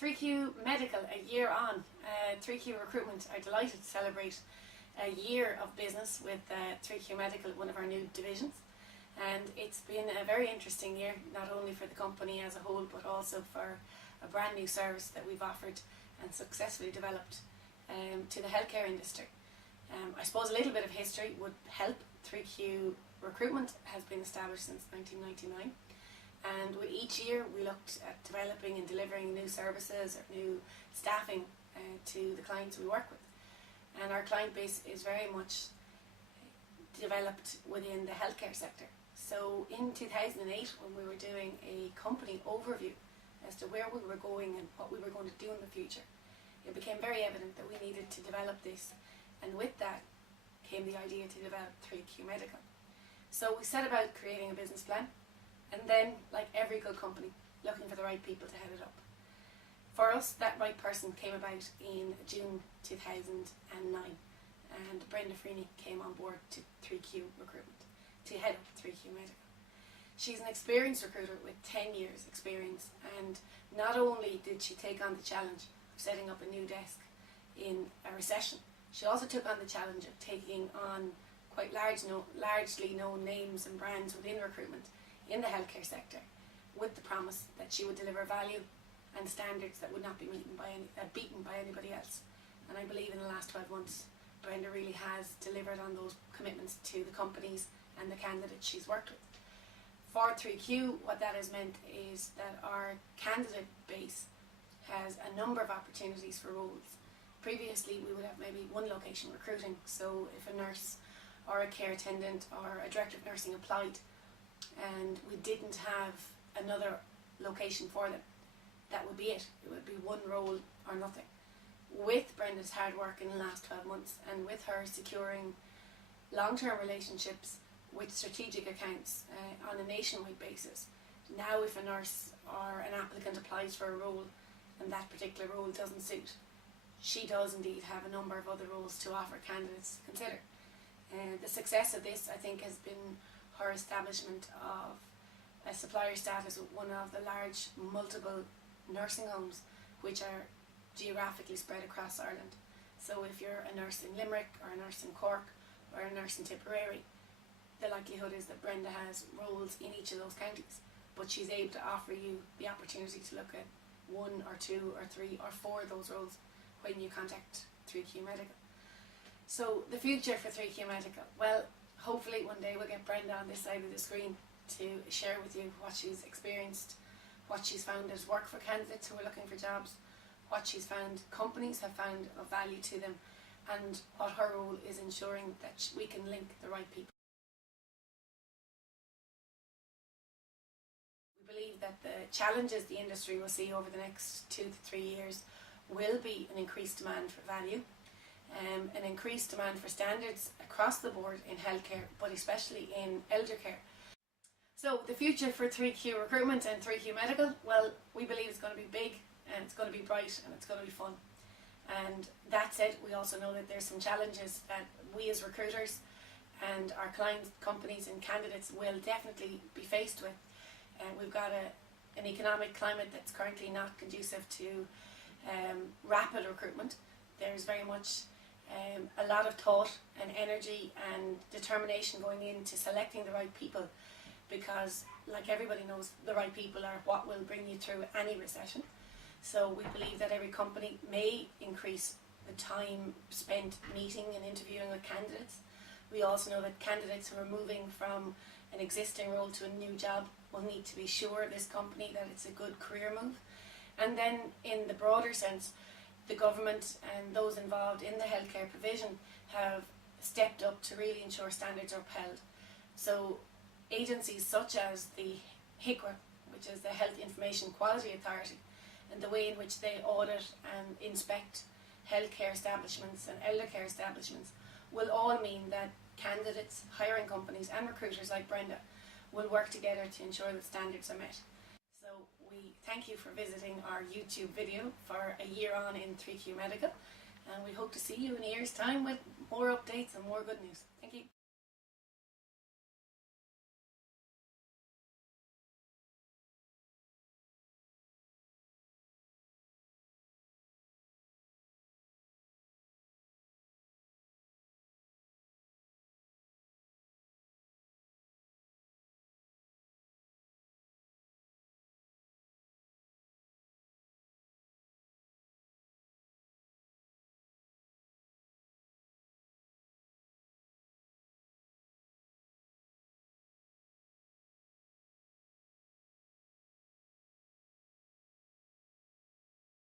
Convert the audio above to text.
3Q Medical, a year on. 3Q Recruitment are delighted to celebrate a year of business with 3Q Medical, one of our new divisions. And it's been a very interesting year, not only for the company as a whole, but also for a brand new service that we've offered and successfully developed to the healthcare industry. I suppose a little bit of history would help. 3Q Recruitment has been established since 1999, and with each year we looked at developing and delivering new services or new staffing to the clients we work with. And our client base is very much developed within the healthcare sector. So in 2008, when we were doing a company overview as to where we were going and what we were going to do in the future, it became very evident that we needed to develop this, and with that came the idea to develop 3Q Medical. So we set about creating a business plan, and then, like every good company, looking for the right people to head it up. For us, that right person came about in June 2009, and Brenda Freeney came on board to 3Q Recruitment to head up 3Q Medical. She's an experienced recruiter with 10 years experience, and not only did she take on the challenge of setting up a new desk in a recession, she also took on the challenge of taking on quite largely known names and brands within recruitment in the healthcare sector, with the promise that she would deliver value and standards that would not be beaten by anybody else. And I believe in the last 12 months, Brenda really has delivered on those commitments to the companies and the candidates she's worked with. For 3Q, what that has meant is that our candidate base has a number of opportunities for roles. Previously, we would have maybe one location recruiting, so if a nurse or a care attendant or a director of nursing applied and we didn't have another location for them, that would be it. It would be one role or nothing. With Brenda's hard work in the last 12 months, and with her securing long-term relationships with strategic accounts on a nationwide basis, now if a nurse or an applicant applies for a role and that particular role doesn't suit, she does indeed have a number of other roles to offer candidates to consider. The success of this, I think, has been her establishment of a supplier status with one of the large multiple nursing homes which are geographically spread across Ireland. So if you're a nurse in Limerick or a nurse in Cork or a nurse in Tipperary, the likelihood is that Brenda has roles in each of those counties, but she's able to offer you the opportunity to look at one or two or three or four of those roles when you contact 3Q Medical. So the future for 3Q Medical, well, hopefully one day we'll get Brenda on this side of the screen to share with you what she's experienced, what she's found as work for candidates who are looking for jobs, what she's found companies have found of value to them, and what her role is ensuring that we can link the right people. We believe that the challenges the industry will see over the next 2 to 3 years will be an increased demand for value, an increased demand for standards across the board in healthcare, but especially in elder care. So the future for 3Q Recruitment and 3Q Medical, well, we believe it's going to be big, and it's going to be bright, and it's going to be fun. And that said, we also know that there's some challenges that we as recruiters and our clients, companies and candidates will definitely be faced with. We've got an economic climate that's currently not conducive to rapid recruitment. There's very much a lot of thought and energy and determination going into selecting the right people, because, like everybody knows, the right people are what will bring you through any recession. So we believe that every company may increase the time spent meeting and interviewing with candidates. We also know that candidates who are moving from an existing role to a new job will need to be sure of this company that it's a good career move. And then in the broader sense, the government and those involved in the healthcare provision have stepped up to really ensure standards are upheld. So agencies such as the HIQA, which is the Health Information Quality Authority, and the way in which they audit and inspect healthcare establishments and elder care establishments will all mean that candidates, hiring companies and recruiters like Brenda will work together to ensure that standards are met. So we thank you for visiting our YouTube video for a year on in 3Q Medical, and we hope to see you in a year's time with more updates and more good news. Thank you.